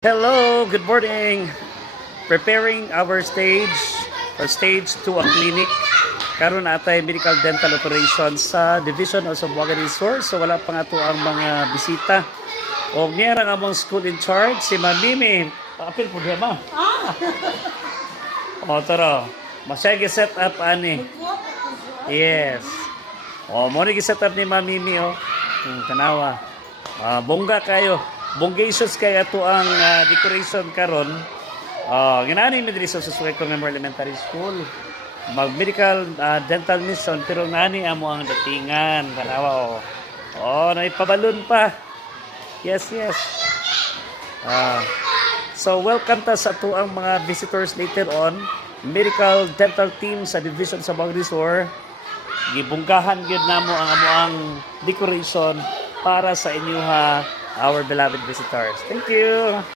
Hello, good morning. Preparing our stage for stage 2 ang clinic. Karon atay medical dental operation sa division of Zamboanga Resort. So wala pa nga to ang mga bisita. O niya ang among school in charge, si Ma'am Mimi. Apil po diya ma. O tara, masaya set up ani. Yes. O mo ni set up ni Ma'am Mimi o. Tanawa. Bongga kayo. Bonggations kay ato ang decoration karon. Ginani mi diri sa Susueco Memorial Elementary School. Mag medical dental mission pero nani amo ang datingan kanawa naipabalon pa. Yes. So welcome ta sa ato ang mga visitors later on. Medical dental team sa division sa Zamboanga Resort. Gibunggahan gyud namo ang amo ang decoration para sa inyo our beloved visitors. Thank you.